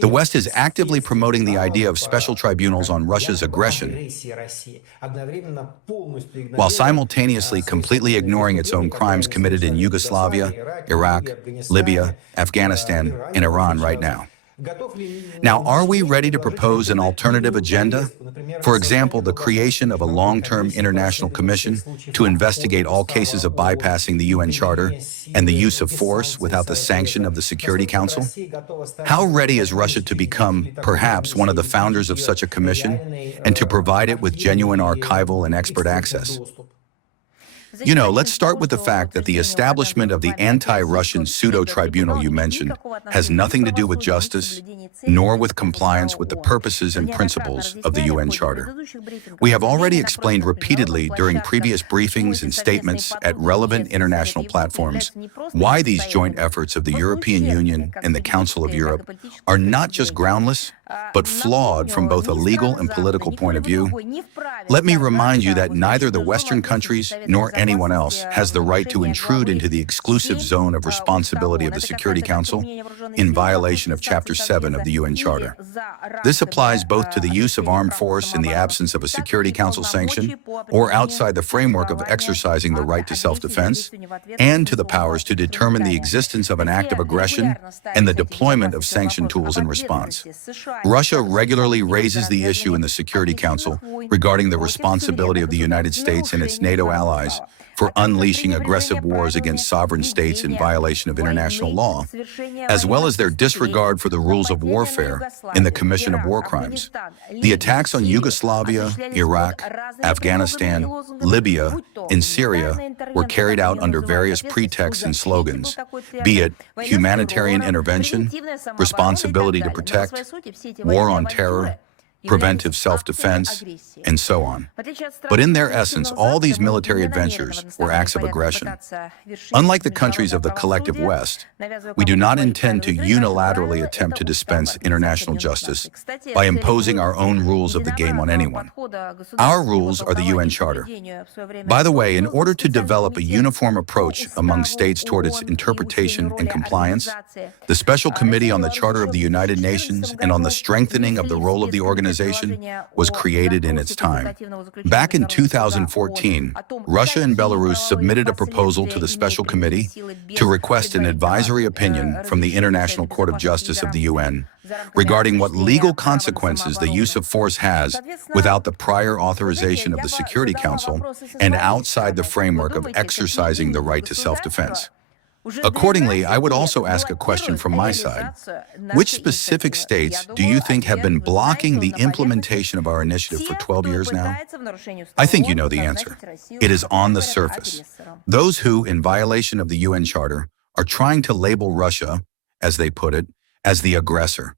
The West is actively promoting the idea of special tribunals on Russia's aggression, while simultaneously completely ignoring its own crimes committed in Yugoslavia, Iraq, Libya, Afghanistan, and Iran right now. Now, are we ready to propose an alternative agenda? For example, the creation of a long-term international commission to investigate all cases of bypassing the UN Charter and the use of force without the sanction of the Security Council? How ready is Russia to become, perhaps, one of the founders of such a commission and to provide it with genuine archival and expert access? You know, let's start with the fact that the establishment of the anti-Russian pseudo-tribunal you mentioned has nothing to do with justice, nor with compliance with the purposes and principles of the UN Charter. We have already explained repeatedly during previous briefings and statements at relevant international platforms why these joint efforts of the European Union and the Council of Europe are not just groundless, but flawed from both a legal and political point of view. Let me remind you that neither the Western countries nor anyone else has the right to intrude into the exclusive zone of responsibility of the Security Council in violation of Chapter 7 of the UN Charter. This applies both to the use of armed force in the absence of a Security Council sanction or outside the framework of exercising the right to self-defense, and to the powers to determine the existence of an act of aggression and the deployment of sanction tools in response. Russia regularly raises the issue in the Security Council regarding the responsibility of the United States and its NATO allies for unleashing aggressive wars against sovereign states in violation of international law, as well as their disregard for the rules of warfare in the commission of war crimes. The attacks on Yugoslavia, Iraq, Afghanistan, Libya, and Syria were carried out under various pretexts and slogans, be it humanitarian intervention, responsibility to protect, war on terror, preventive self-defense, and so on. But in their essence, all these military adventures were acts of aggression. Unlike the countries of the collective West, we do not intend to unilaterally attempt to dispense international justice by imposing our own rules of the game on anyone. Our rules are the UN Charter. By the way, in order to develop a uniform approach among states toward its interpretation and compliance, the Special Committee on the Charter of the United Nations and on the strengthening of the role of the organization was created in its time. Back in 2014, Russia and Belarus submitted a proposal to the Special Committee to request an advisory opinion from the International Court of Justice of the UN regarding what legal consequences the use of force has without the prior authorization of the Security Council and outside the framework of exercising the right to self-defense. Accordingly, I would also ask a question from my side. Which specific states do you think have been blocking the implementation of our initiative for 12 years now? I think you know the answer. It is on the surface. Those who, in violation of the UN Charter, are trying to label Russia, as they put it, as the aggressor.